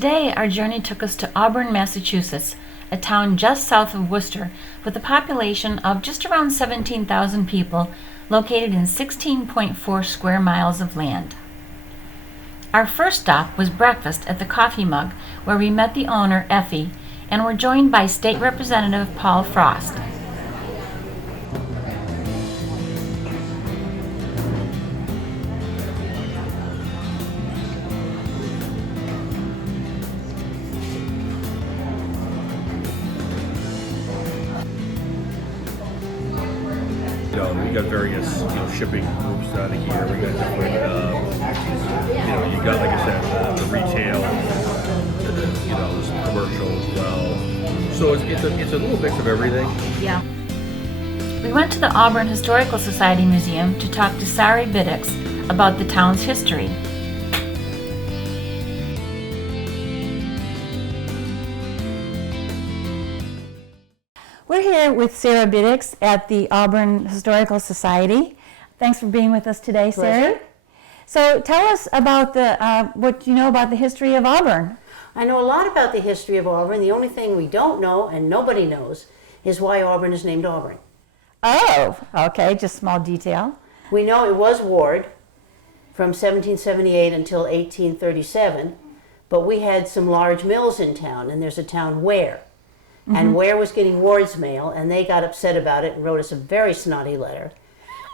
Today, our journey took us to Auburn, Massachusetts, a town just south of Worcester with a population of just around 17,000 people located in 16.4 square miles of land. Our first stop was breakfast at the Coffee Mug, where we met the owner, Effie, and were joined by State Representative Paul Frost. We got various, shipping groups out of here. We got different, you got, like I said, the retail, commercial as well. So it's a little mix of everything. Yeah. We went to the Auburn Historical Society Museum to talk to Sari about the town's history. We're here with Sara Biddix at the Auburn Historical Society. Thanks for being with us today, Sara. So tell us about what you know about the history of Auburn. I know a lot about the history of Auburn. The only thing we don't know, and nobody knows, is why Auburn is named Auburn. Oh, okay, just small detail. We know it was Ward from 1778 until 1837, but we had some large mills in town, and there's a town Ware. Mm-hmm. And Ware was getting Ward's mail, and they got upset about it and wrote us a very snotty letter.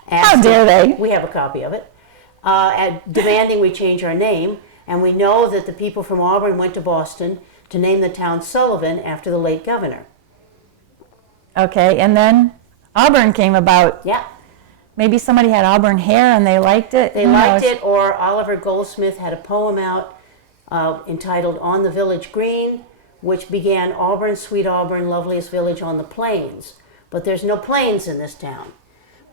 How dare they? We have a copy of it. Demanding we change our name, and we know that the people from Auburn went to Boston to name the town Sullivan after the late governor. Okay, and then Auburn came about. Yeah. Maybe somebody had auburn hair and they liked it. They liked it, or Oliver Goldsmith had a poem out entitled On the Village Green, which began Auburn, sweet Auburn, loveliest village on the plains. But there's no plains in this town.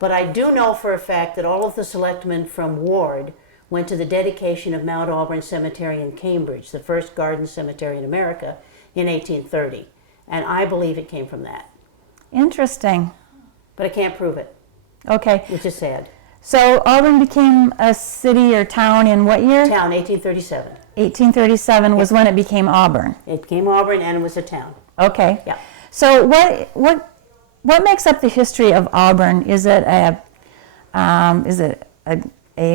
But I do know for a fact that all of the selectmen from Ward went to the dedication of Mount Auburn Cemetery in Cambridge, the first garden cemetery in America, in 1830. And I believe it came from that. Interesting. But I can't prove it. Okay. Which is sad. So Auburn became a city or town in what year? Town, 1837. 1837 was when it became Auburn. It became Auburn and it was a town. Okay. Yeah. So what makes up the history of Auburn? Is it a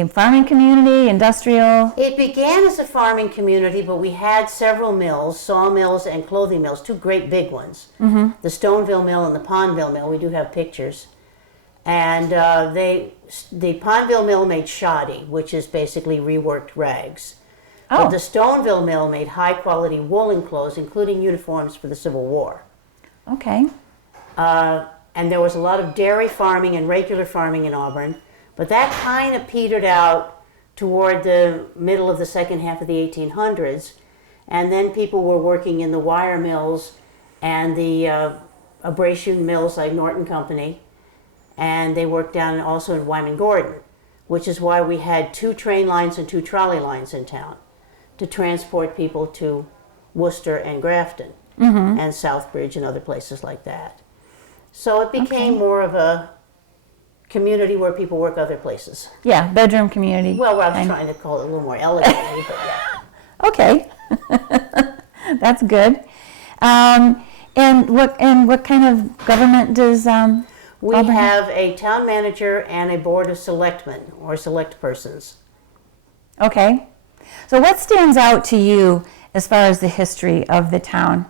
farming community, industrial? It began as a farming community, but we had several mills, sawmills and clothing mills, two great big ones. Mm-hmm. The Stoneville Mill and the Pondville Mill. We do have pictures. And the Pondville Mill made shoddy, which is basically reworked rags. Oh. But the Stoneville Mill made high-quality woolen clothes, including uniforms for the Civil War. Okay. And there was a lot of dairy farming and regular farming in Auburn, but that kind of petered out toward the middle of the second half of the 1800s, and then people were working in the wire mills and the abrasion mills like Norton Company, and they worked down also in Wyman Gordon, which is why we had 2 train lines and 2 trolley lines in town to transport people to Worcester and Grafton, mm-hmm. and Southbridge and other places like that. So it became more of a community where people work other places. Yeah, bedroom community. Well, I was trying to call it a little more elegantly, but yeah. Okay. That's good. And what kind of government does we Auburn have a town manager and a board of selectmen, or select persons. Okay. So what stands out to you as far as the history of the town?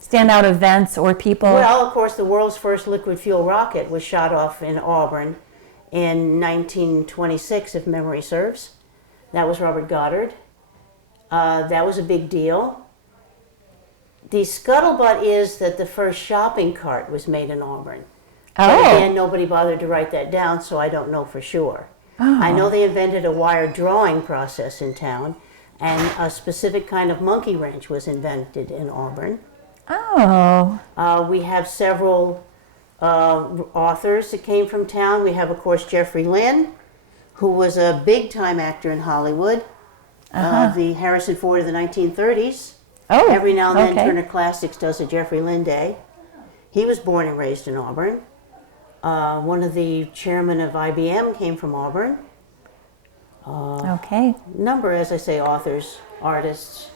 Standout events or people? Well, of course, the world's first liquid fuel rocket was shot off in Auburn in 1926, if memory serves. That was Robert Goddard. That was a big deal. The scuttlebutt is that the first shopping cart was made in Auburn. Oh. But again, nobody bothered to write that down, so I don't know for sure. Oh. I know they invented a wire drawing process in town, and a specific kind of monkey wrench was invented in Auburn. Oh. We have several authors that came from town. We have, of course, Jeffrey Lynn, who was a big-time actor in Hollywood, the Harrison Ford of the 1930s. Oh, every now and then Turner Classics does a Jeffrey Lynn Day. He was born and raised in Auburn. One of the chairmen of IBM came from Auburn. Okay. Number, as I say, authors, artists.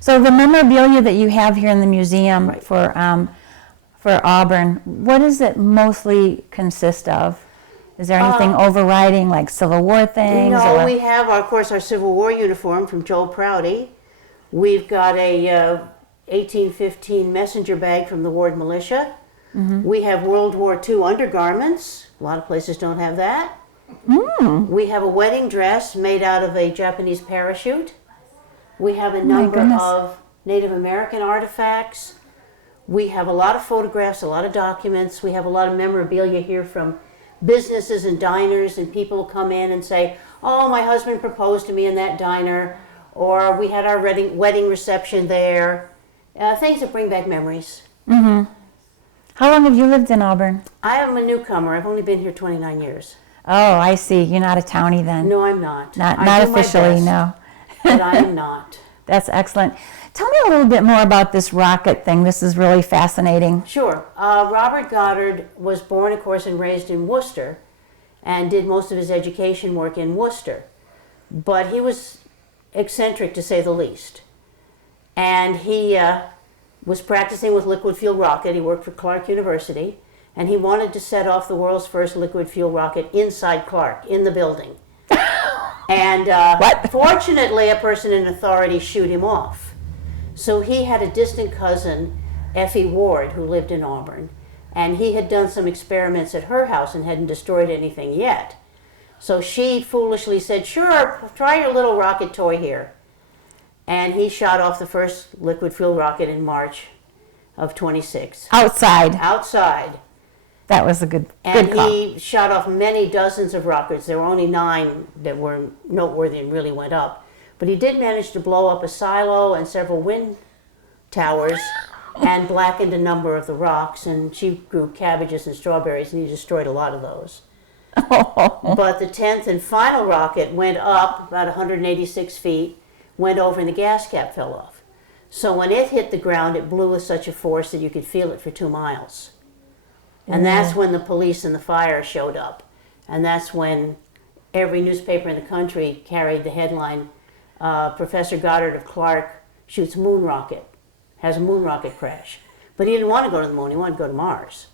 So the memorabilia that you have here in the museum Right. For Auburn, what does it mostly consist of? Is there anything overriding, like Civil War things? No, or? we have, of course, our Civil War uniform from Joel Prouty. We've got a 1815 messenger bag from the Ward Militia. We have World War II undergarments. A lot of places don't have that. We have a wedding dress made out of a Japanese parachute. We have a number of Native American artifacts. We have a lot of photographs, a lot of documents. We have a lot of memorabilia here from businesses and diners, and people come in and say, oh, my husband proposed to me in that diner, or we had our wedding reception there. Things that bring back memories. How long have you lived in Auburn? I am a newcomer. I've only been here 29 years. Oh, I see. You're not a townie then. No, I'm not. Not I do my officially, best, no. But I am not. That's excellent. Tell me a little bit more about this rocket thing. This is really fascinating. Sure. Robert Goddard was born, of course, and raised in Worcester, and did most of his education work in Worcester. But he was eccentric, to say the least. And he was practicing with liquid fuel rocket. He worked for Clark University, and he wanted to set off the world's first liquid fuel rocket inside Clark, in the building. And fortunately, a person in authority shooed him off. So he had a distant cousin, Effie Ward, who lived in Auburn, and he had done some experiments at her house and hadn't destroyed anything yet. So she foolishly said, sure, try your little rocket toy here. And he shot off the first liquid fuel rocket in March of 26. Outside. Outside. That was a good And call. he shot off many dozens of rockets. There were only 9 that were noteworthy and really went up. But he did manage to blow up a silo and several wind towers and blackened a number of the rocks. And she grew cabbages and strawberries, and he destroyed a lot of those. But the 10th and final rocket went up about 186 feet, went over, and the gas cap fell off. So when it hit the ground, it blew with such a force that you could feel it for 2 miles. And that's when the police and the fire showed up. And that's when every newspaper in the country carried the headline, Professor Goddard of Clark shoots moon rocket, has a moon rocket crash. But he didn't want to go to the moon, he wanted to go to Mars.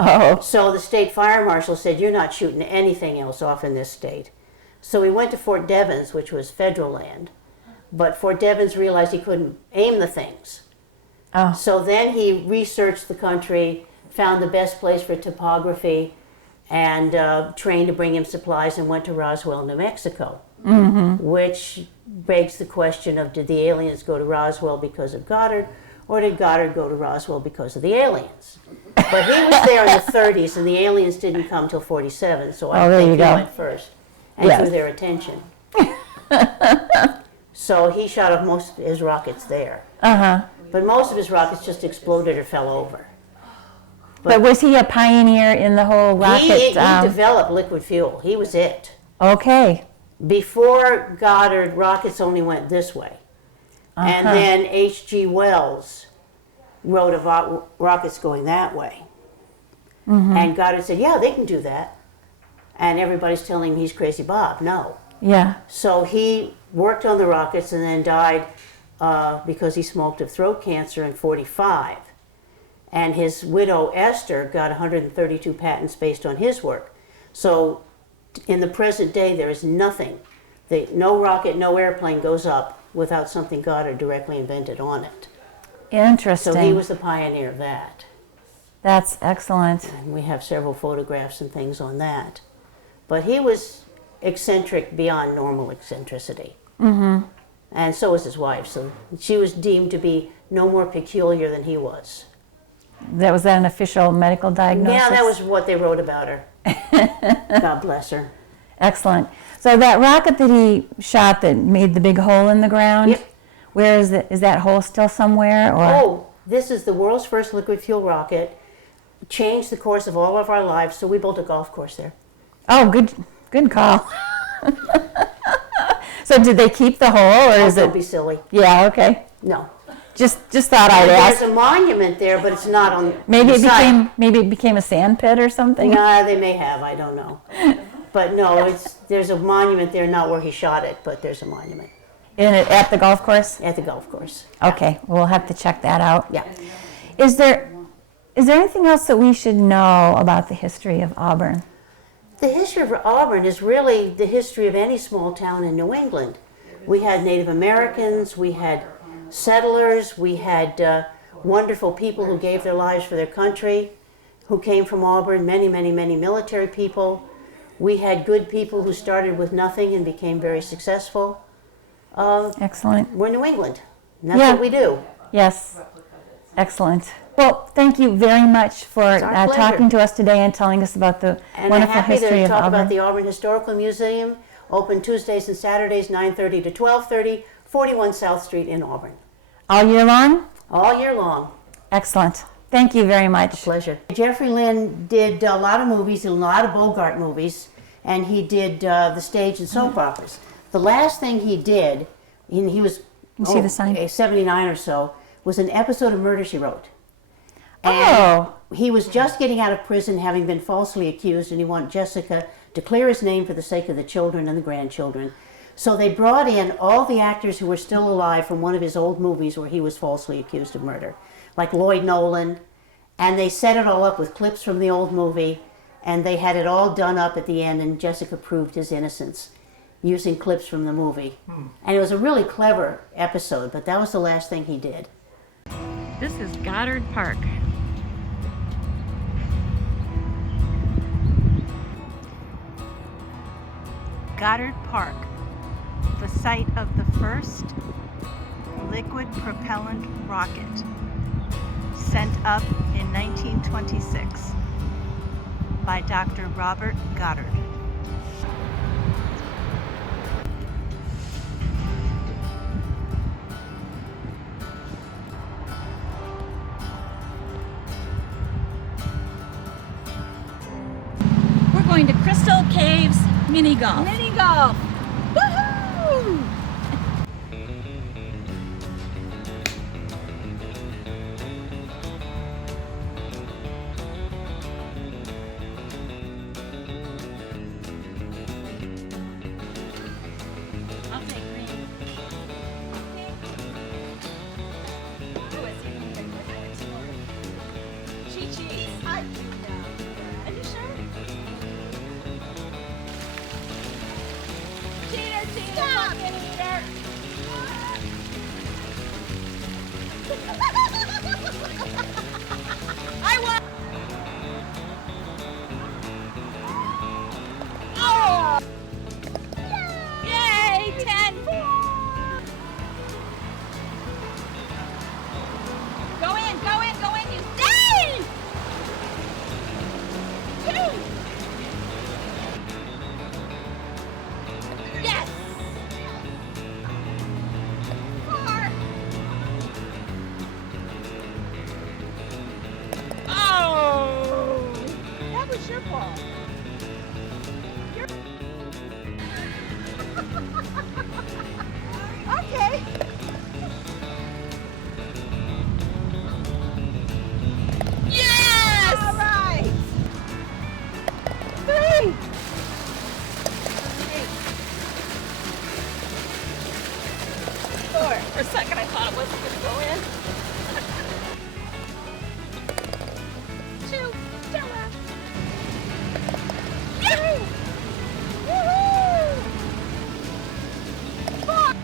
Oh. So the state fire marshal said, you're not shooting anything else off in this state. So he went to Fort Devens, which was federal land. But Fort Devens realized he couldn't aim the things. Oh. So then he researched the country, found the best place for topography, and trained to bring him supplies, and went to Roswell, New Mexico. Which begs the question of, did the aliens go to Roswell because of Goddard, or did Goddard go to Roswell because of the aliens? But he was there in the 30s, and the aliens didn't come till 47, so I think he went first and drew their attention. So he shot off most of his rockets there. But most of his rockets just exploded or fell over. But was he a pioneer in the whole rocket? He developed liquid fuel. He was it. Okay. Before Goddard, rockets only went this way. And then H.G. Wells wrote of rockets going that way. And Goddard said, yeah, they can do that. And everybody's telling him he's crazy Bob. No. Yeah. So he worked on the rockets and then died because he smoked of throat cancer in 45. And his widow, Esther, got 132 patents based on his work. So in the present day, there is nothing, no rocket, no airplane goes up without something Goddard directly invented on it. Interesting. So he was the pioneer of that. That's excellent. And we have several photographs and things on that. But he was eccentric beyond normal eccentricity. And so was his wife. So she was deemed to be no more peculiar than he was. Was that an official medical diagnosis? Yeah, that was what they wrote about her. God bless her. Excellent. So that rocket that he shot that made the big hole in the ground, Yep. where is it? Is that hole still somewhere? Or? Oh, this is the world's first liquid fuel rocket. Changed the course of all of our lives, so we built a golf course there. Oh, good call. So did they keep the hole, or is Don't it? be silly. Yeah. Okay. No. Just thought I'd ask. There's a monument there, but it's not on Maybe the site. maybe it became a sand pit or something. Nah, they may have. I don't know. But no, there's a monument there, not where he shot it, but there's a monument. At the golf course? at the golf course. Okay, we'll have to check that out. Yeah. Is there anything else that we should know about the history of Auburn? The history of Auburn is really the history of any small town in New England. We had Native Americans, we had settlers, we had wonderful people who gave their lives for their country, who came from Auburn, many, many, many military people. We had good people who started with nothing and became very successful. Excellent. We're New England, and that's Yeah. what we do. Yes. Excellent. Well, thank you very much for our pleasure. talking to us today and telling us about the And wonderful I'm happy history to of talk Auburn. about the Auburn Historical Museum, open Tuesdays and Saturdays, 9:30 to 12:30, 41 South Street in Auburn. All year long? All year long. Excellent. Thank you very much. Pleasure. Jeffrey Lynn did a lot of movies, a lot of Bogart movies, and he did the stage and soap operas. The last thing he did, and he was You see the sign? 79 or so, was an episode of Murder, She Wrote. Oh. He was just getting out of prison, having been falsely accused, and he wanted Jessica to clear his name for the sake of the children and the grandchildren. So they brought in all the actors who were still alive from one of his old movies where he was falsely accused of murder, like Lloyd Nolan, and they set it all up with clips from the old movie, and they had it all done up at the end, and Jessica proved his innocence using clips from the movie. And it was a really clever episode, but that was the last thing he did. This is Goddard Park. Goddard Park, the site of the first liquid propellant rocket sent up in 1926 by Dr. Robert Goddard. We're going to Crystal Caves Mini Golf. Mini golf! Woohoo! I'll take green. Chi-Chi's. Are you sure? Cheater, cheater, stop! Cheater. I won! Oh! Yay! 10. Go in, go in, go in, you stay! 2. Yes! 4. Oh! That was your ball. Okay. Yes! All right. 3. For a second, I thought it wasn't going to go in. 2. Still left. Yahoo! Woohoo! 4.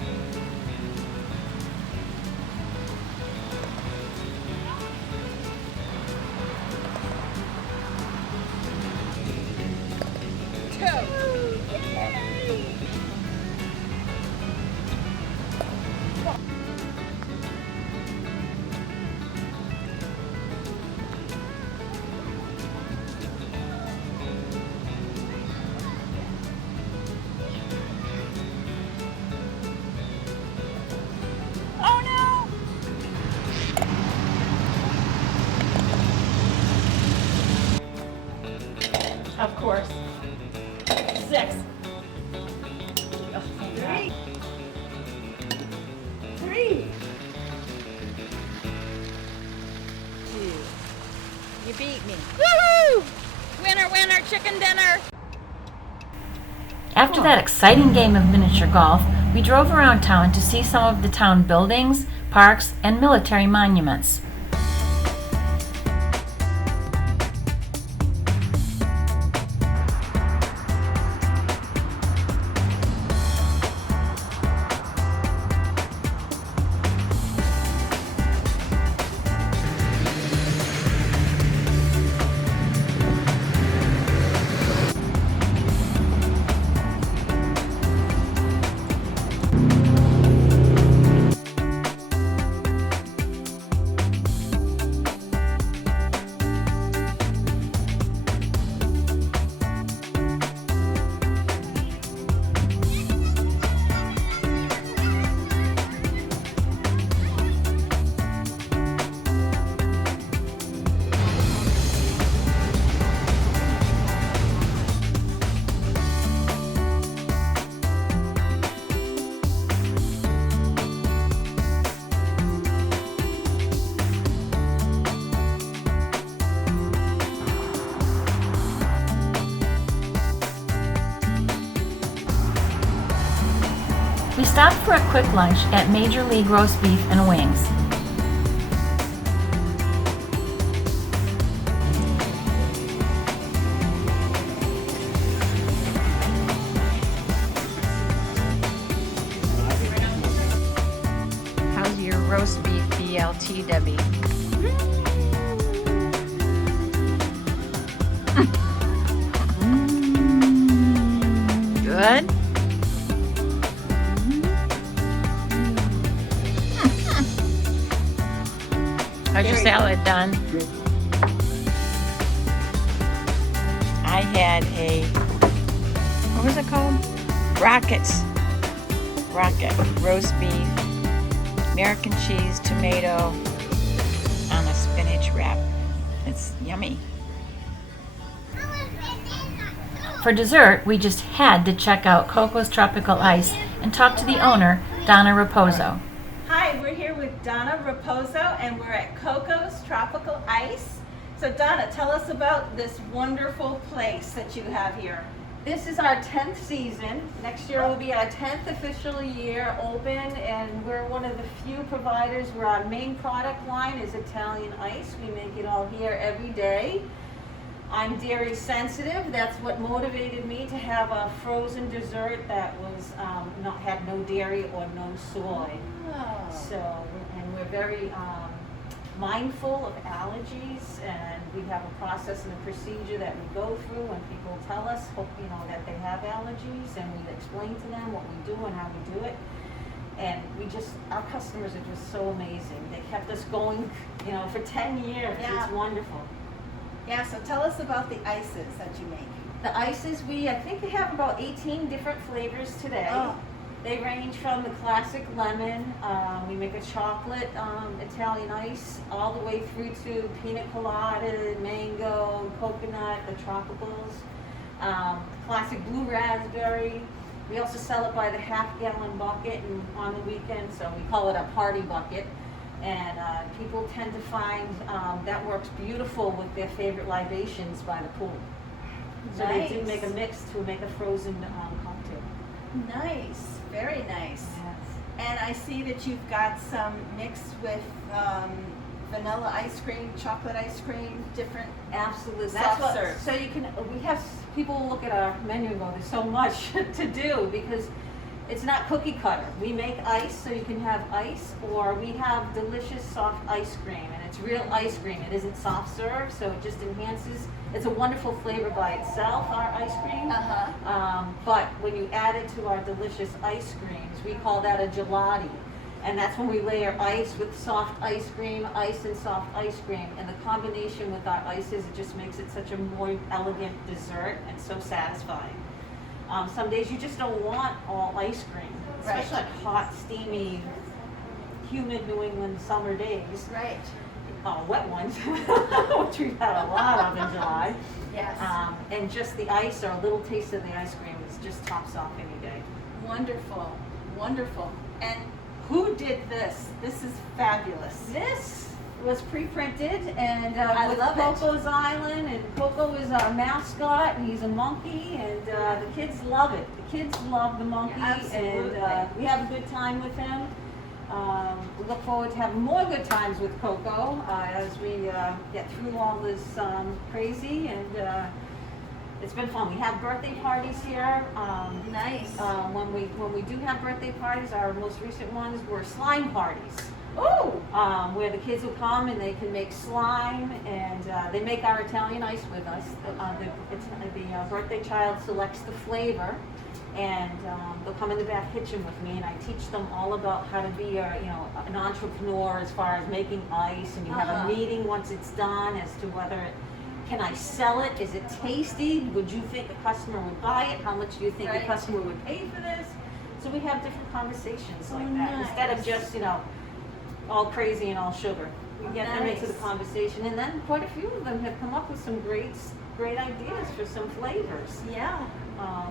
After that exciting game of miniature golf, we drove around town to see some of the town buildings, parks, and military monuments. We stopped for a quick lunch at Major League Roast Beef and Wings. How's your roast beef BLT, Debbie? Good? How's your salad done? I had a, what was it called? Rocket roast beef, American cheese, tomato on a spinach wrap. It's yummy. For dessert, we just had to check out Coco's Tropical Ice and talk to the owner, Donna Raposo. Hi, we're here with Donna Raposo and we're at Coco's Tropical Ice. So Donna, tell us about this wonderful place that you have here. This is our 10th season. Next year will be our 10th official year open, and we're one of the few providers where our main product line is Italian ice. We make it all here every day. I'm dairy sensitive. That's what motivated me to have a frozen dessert that was had no dairy or no soy. Oh. So, and we're very mindful of allergies, and we have a process and a procedure that we go through when people tell us, that they have allergies, and we explain to them what we do and how we do it. And our customers are just so amazing. They kept us going, for 10 years. Yeah. It's wonderful. Yeah, so tell us about the ices that you make. The ices, I think we have about 18 different flavors today. Oh. They range from the classic lemon, we make a chocolate Italian ice, all the way through to pina colada, mango, coconut, the tropicals, classic blue raspberry. We also sell it by the half-gallon bucket and on the weekend, so we call it a party bucket. And people tend to find that works beautiful with their favorite libations by the pool. So Nice. they do make a mix to make a frozen cocktail. Nice, very nice. Yes. And I see that you've got some mixed with vanilla ice cream, chocolate ice cream, different. Absolutely. Soft That's serve. So we have people look at our menu and go, there's so much to do, because it's not cookie cutter. We make ice so you can have ice, or we have delicious soft ice cream, and it's real ice cream. It isn't soft serve, so it just enhances. It's a wonderful flavor by itself, our ice cream. But when you add it to our delicious ice creams, we call that a gelati. And that's when we layer ice with soft ice cream, ice and soft ice cream. And the combination with our ices, it just makes it such a more elegant dessert and so satisfying. Some days you just don't want all ice cream, especially Right. on hot, steamy, humid New England summer days. Right. Wet ones, which we've had a lot of in July. Yes. And just the ice or a little taste of the ice cream is just tops off any day. Wonderful, wonderful. And who did this? This is fabulous. This was pre-printed, and I with love it. Coco's Island, and Coco is our mascot, and he's a monkey, and the kids love it. The kids love the monkey, Absolutely. and we have a good time with him. We look forward to having more good times with Coco as we get through all this crazy, and it's been fun. We have birthday parties here. Nice. When we do have birthday parties, our most recent ones were slime parties. Oh, Where the kids will come and they can make slime, and they make our Italian ice with us. The birthday child selects the flavor, and they'll come in the back kitchen with me, and I teach them all about how to be an entrepreneur as far as making ice, and you have a meeting once it's done as to whether can I sell it? Is it tasty? Would you think a customer would buy it? How much do you think Right. a customer would pay for this? So we have different conversations like that Nice. instead of just all crazy and all sugar. We get them into the Nice. conversation, and then quite a few of them have come up with some great ideas for some flavors, yeah.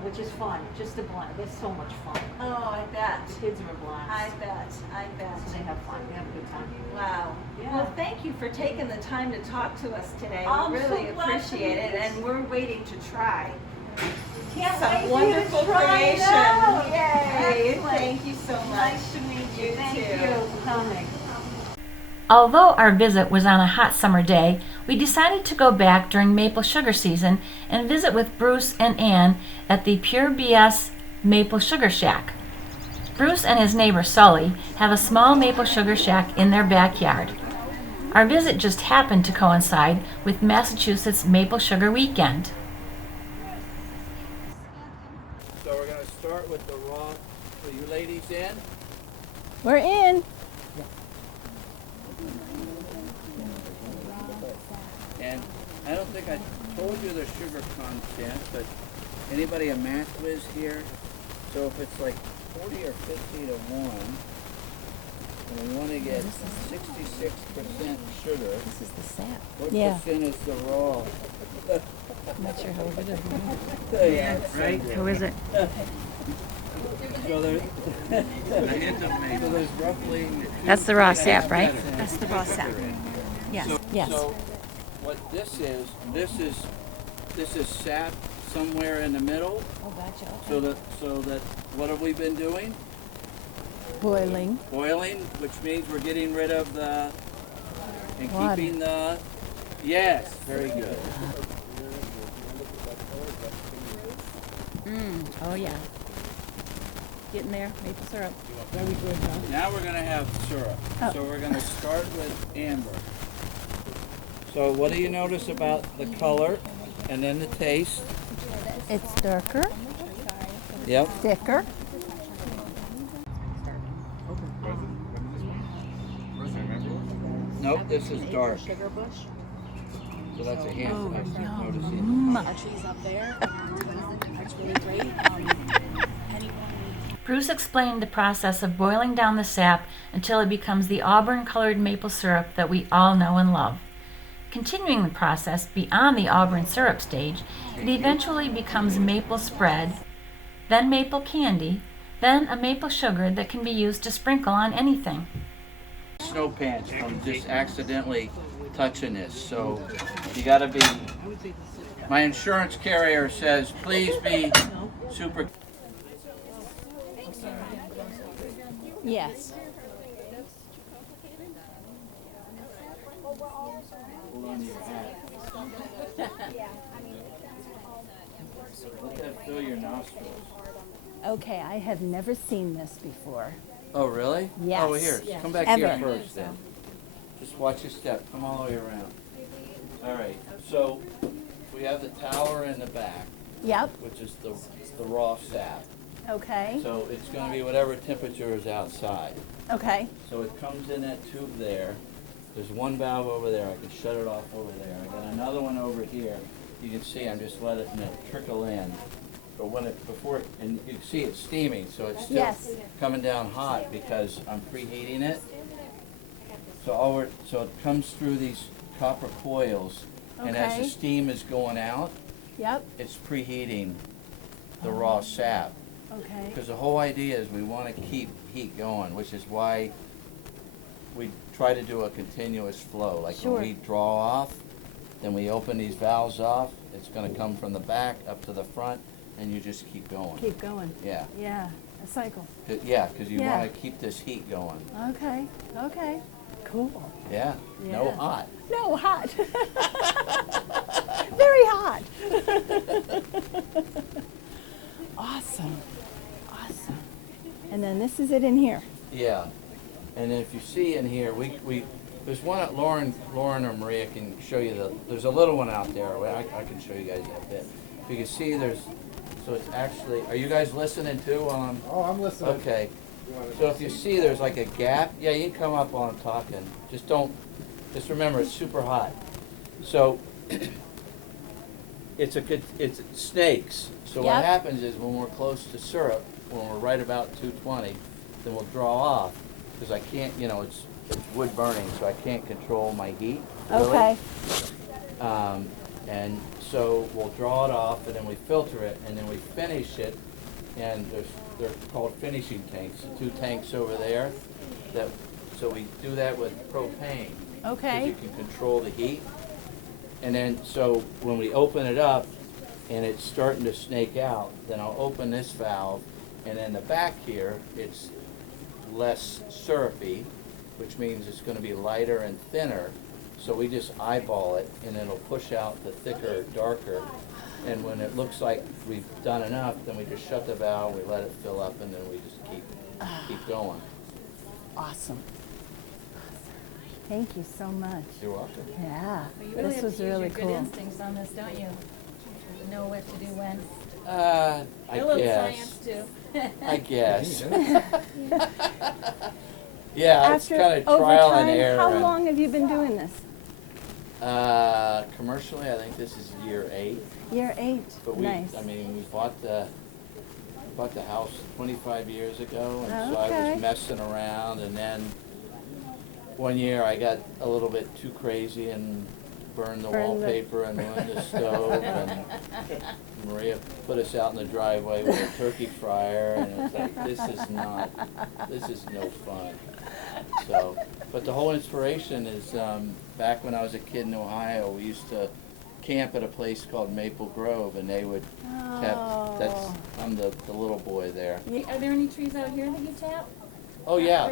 which is fun. Just a blend. It's so much fun. Oh, I bet. The kids are a blast. I bet. I bet. So they have fun. They have a good time. Wow. Yeah. Well, thank you for taking the time to talk to us today. I'm We so really glad to appreciate it, meet you. and we're waiting to try Can't some wait for you to wonderful try it creation. out. Yay! Excellent. Thank you so much. Nice to meet you. You Thank too. you for coming. Although our visit was on a hot summer day, we decided to go back during maple sugar season and visit with Bruce and Ann at the Pure BS Maple Sugar Shack. Bruce and his neighbor Sully have a small maple sugar shack in their backyard. Our visit just happened to coincide with Massachusetts Maple Sugar Weekend. So we're going to start with the raw. Are you ladies in? We're in. And I don't think I told you the sugar content, but anybody a math whiz here? So if it's like 40 or 50 to 1, and we want to get 66% sugar, This is the sap. what Yeah. percent is the raw? I'm not sure how good it is. Right? Who is it? So there, so there's roughly... That's the raw sap, right? That's the raw sap. Yes. Yes. So what this is sap somewhere in the middle. Oh, gotcha. So that what have we been doing? Boiling. Boiling, which means we're getting rid of the and Water. keeping the yes, very good. Oh, yeah. Getting there. Maple syrup. Now we're gonna have syrup. Oh. So we're gonna start with amber. So what do you notice about the color and then the taste? It's darker, Yep. thicker. Nope, this is dark. So that's a hint. I start noticing. Bruce explained the process of boiling down the sap until it becomes the auburn-colored maple syrup that we all know and love. Continuing the process beyond the auburn syrup stage, it eventually becomes maple spread, then maple candy, then a maple sugar that can be used to sprinkle on anything. Snow pants from just accidentally touching this. So you gotta be, my insurance carrier says, please be super. Yes. Hold on to your hat. Let that fill your nostrils. Okay, I have never seen this before. Oh, really? Yes. Oh, here, come back Ever. here first then. Just watch your step, come all the way around. All right, so we have the tower in the back, Yep. which is the raw sap. Okay. So it's gonna be whatever temperature is outside. Okay. So it comes in that tube there. There's one valve over there. I can shut it off over there. I got another one over here. You can see I'm just letting it trickle in. But and you can see it's steaming, so it's still Yes. coming down hot because I'm preheating it. So it comes through these copper coils, and as the Okay. steam is going out, Yep. it's preheating the raw sap. Okay. Because the whole idea is we want to keep heat going, which is why we try to do a continuous flow. Like Sure. when we draw off, then we open these valves off. It's going to come from the back up to the front, and you just keep going. Keep going. Yeah. Yeah, a cycle. Yeah, because you Yeah. want to keep this heat going. Okay, okay. Cool. Yeah. No Yeah. hot. No, hot. Very hot. Awesome. Awesome. And then this is it in here. Yeah. And then if you see in here, we there's one at Lauren or Maria can show you there's a little one out there. I can show you guys that bit. If you can see so it's actually, are you guys listening too while I'm? Oh, I'm listening. Okay. So if you see there's like a gap, yeah, you can come up while I'm talking. Just remember it's super hot. So it's snakes. So what Yep. happens is when we're close to syrup, when we're right about 220, then we'll draw off because I can't, it's wood burning, so I can't control my heat. Really. Okay. And so we'll draw it off, and then we filter it, and then we finish it. And they're called finishing tanks. 2 tanks over there. So we do that with propane. Okay. Because you can control the heat. And then so when we open it up, and it's starting to snake out, then I'll open this valve, and in the back here, it's less syrupy, which means it's going to be lighter and thinner. So we just eyeball it, and it'll push out the thicker, darker. And when it looks like we've done enough, then we just shut the valve, we let it fill up, and then we just keep going. Awesome. Thank you so much. You're welcome. Yeah, But you really this have was to use really your good cool. instincts on this, don't you? Know what to do when. I A little guess. science too. I guess. Yeah, it's After, kind of over trial time, and error. how and, long have you been doing this? Commercially, I think this is year 8. Year 8. But Nice. we bought the house 25 years ago, and so I Okay. was messing around, and then one year I got a little bit too crazy and burned the Burned the- wallpaper and ruined the stove, and Maria put us out in the driveway with a turkey fryer, and it's like, this is no fun. So, but the whole inspiration is, back when I was a kid in Ohio, we used to camp at a place called Maple Grove, and they would tap, I'm the little boy there. Are there any trees out here that you tap? Oh yeah,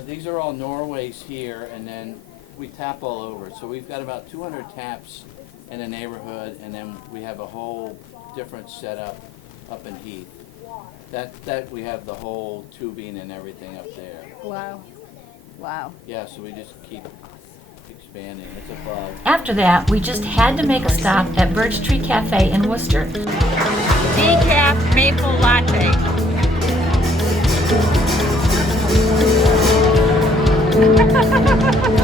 these are all Norways here, and then we tap all over. So we've got about 200 taps in the neighborhood, and then we have a whole different setup up in Heath. That we have the whole tubing and everything up there. Wow. Wow. Yeah, so we just keep expanding. It's a bug. After that, we just had to make a stop at Birch Tree Cafe in Worcester. Decaf maple latte.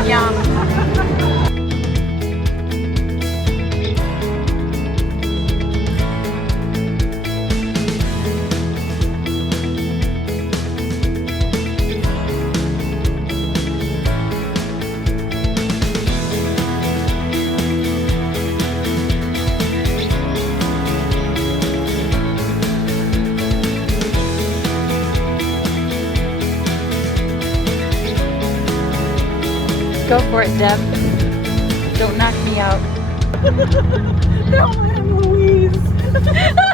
Yum. Go for it, Deb. Don't knock me out. No, I'm Louise.